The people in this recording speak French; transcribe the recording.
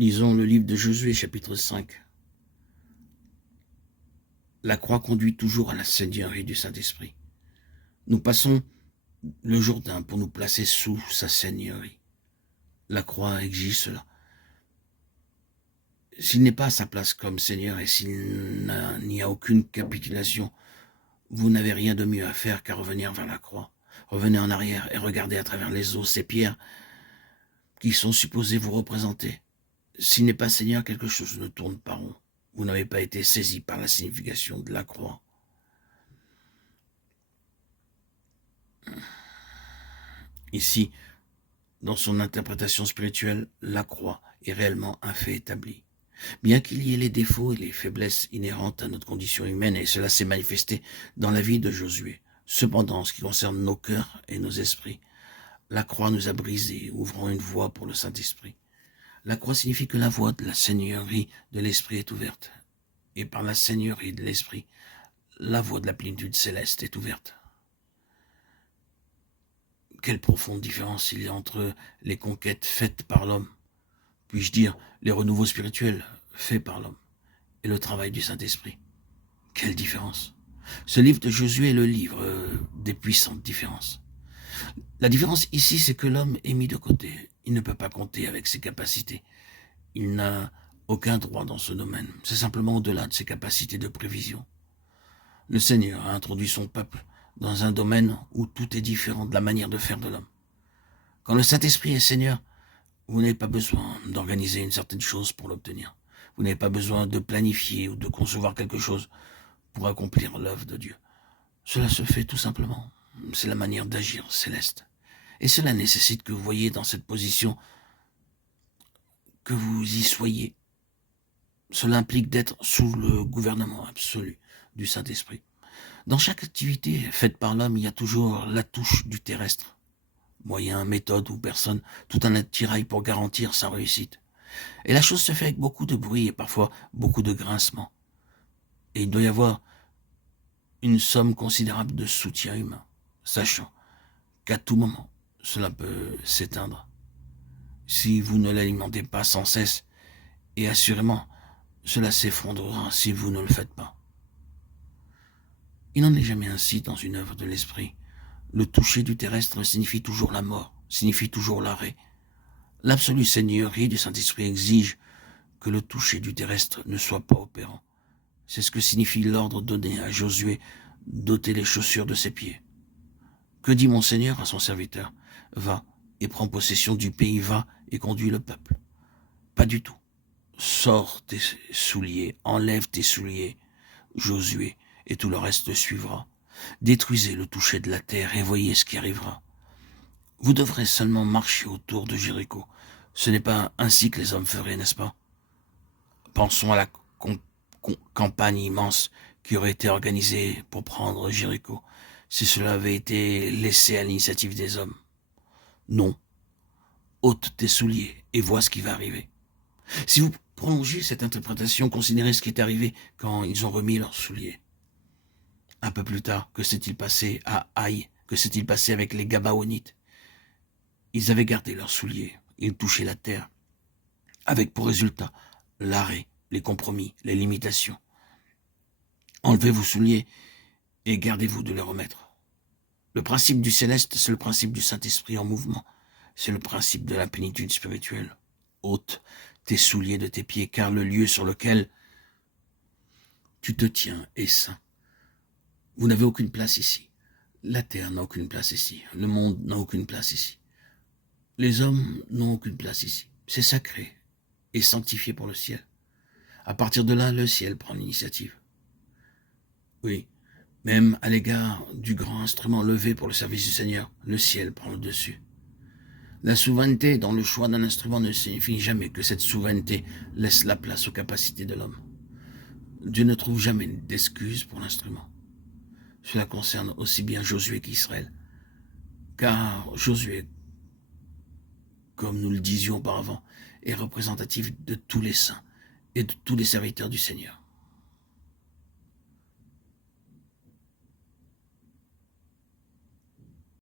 Lisons le livre de Josué, chapitre 5. La croix conduit toujours à la seigneurie du Saint-Esprit. Nous passons le Jourdain pour nous placer sous sa seigneurie. La croix exige cela. S'il n'est pas à sa place comme Seigneur et s'il n'y a aucune capitulation, vous n'avez rien de mieux à faire qu'à revenir vers la croix. Revenez en arrière et regardez à travers les eaux ces pierres qui sont supposées vous représenter. S'il n'est pas Seigneur, quelque chose ne tourne pas rond. Vous n'avez pas été saisi par la signification de la croix. Ici, dans son interprétation spirituelle, la croix est réellement un fait établi. Bien qu'il y ait les défauts et les faiblesses inhérentes à notre condition humaine, et cela s'est manifesté dans la vie de Josué. Cependant, en ce qui concerne nos cœurs et nos esprits, la croix nous a brisés, ouvrant une voie pour le Saint-Esprit. La croix signifie que la voie de la seigneurie de l'Esprit est ouverte. Et par la seigneurie de l'Esprit, la voie de la plénitude céleste est ouverte. Quelle profonde différence il y a entre les conquêtes faites par l'homme, puis-je dire les renouveaux spirituels faits par l'homme, et le travail du Saint-Esprit. Quelle différence! Ce livre de Josué est le livre des puissantes différences. La différence ici, c'est que l'homme est mis de côté. Il ne peut pas compter avec ses capacités. Il n'a aucun droit dans ce domaine. C'est simplement au-delà de ses capacités de prévision. Le Seigneur a introduit son peuple dans un domaine où tout est différent de la manière de faire de l'homme. Quand le Saint-Esprit est Seigneur, vous n'avez pas besoin d'organiser une certaine chose pour l'obtenir. Vous n'avez pas besoin de planifier ou de concevoir quelque chose pour accomplir l'œuvre de Dieu. Cela se fait tout simplement. C'est la manière d'agir céleste. Et cela nécessite que vous voyez dans cette position, que vous y soyez. Cela implique d'être sous le gouvernement absolu du Saint-Esprit. Dans chaque activité faite par l'homme, il y a toujours la touche du terrestre. Moyen, méthode ou personne, tout un attirail pour garantir sa réussite. Et la chose se fait avec beaucoup de bruit et parfois beaucoup de grincement. Et il doit y avoir une somme considérable de soutien humain, sachant qu'à tout moment, cela peut s'éteindre. Si vous ne l'alimentez pas sans cesse, et assurément, cela s'effondrera si vous ne le faites pas. Il n'en est jamais ainsi dans une œuvre de l'esprit. Le toucher du terrestre signifie toujours la mort, signifie toujours l'arrêt. L'absolue seigneurie du Saint-Esprit exige que le toucher du terrestre ne soit pas opérant. C'est ce que signifie l'ordre donné à Josué d'ôter les chaussures de ses pieds. Que dit mon Seigneur à son serviteur? Va et prends possession du pays, va et conduis le peuple. Pas du tout. Sors tes souliers, enlève tes souliers, Josué, et tout le reste suivra. Détruisez le toucher de la terre et voyez ce qui arrivera. Vous devrez seulement marcher autour de Jéricho. Ce n'est pas ainsi que les hommes feraient, n'est-ce pas? Pensons à la campagne immense qui aurait été organisée pour prendre Jéricho, si cela avait été laissé à l'initiative des hommes. Non. Ôte tes souliers et vois ce qui va arriver. Si vous prolongez cette interprétation, considérez ce qui est arrivé quand ils ont remis leurs souliers. Un peu plus tard, que s'est-il passé à Haï? Que s'est-il passé avec les Gabaonites? Ils avaient gardé leurs souliers, ils touchaient la terre, avec pour résultat l'arrêt, les compromis, les limitations. Enlevez vos souliers et gardez-vous de les remettre. Le principe du céleste, c'est le principe du Saint-Esprit en mouvement. C'est le principe de la plénitude spirituelle. Ôte tes souliers de tes pieds, car le lieu sur lequel tu te tiens est saint. Vous n'avez aucune place ici. La terre n'a aucune place ici. Le monde n'a aucune place ici. Les hommes n'ont aucune place ici. C'est sacré et sanctifié pour le ciel. À partir de là, le ciel prend l'initiative. Oui, même à l'égard du grand instrument levé pour le service du Seigneur, le ciel prend le dessus. La souveraineté dans le choix d'un instrument ne signifie jamais que cette souveraineté laisse la place aux capacités de l'homme. Dieu ne trouve jamais d'excuse pour l'instrument. Cela concerne aussi bien Josué qu'Israël. Car Josué, comme nous le disions auparavant, est représentatif de tous les saints et de tous les serviteurs du Seigneur.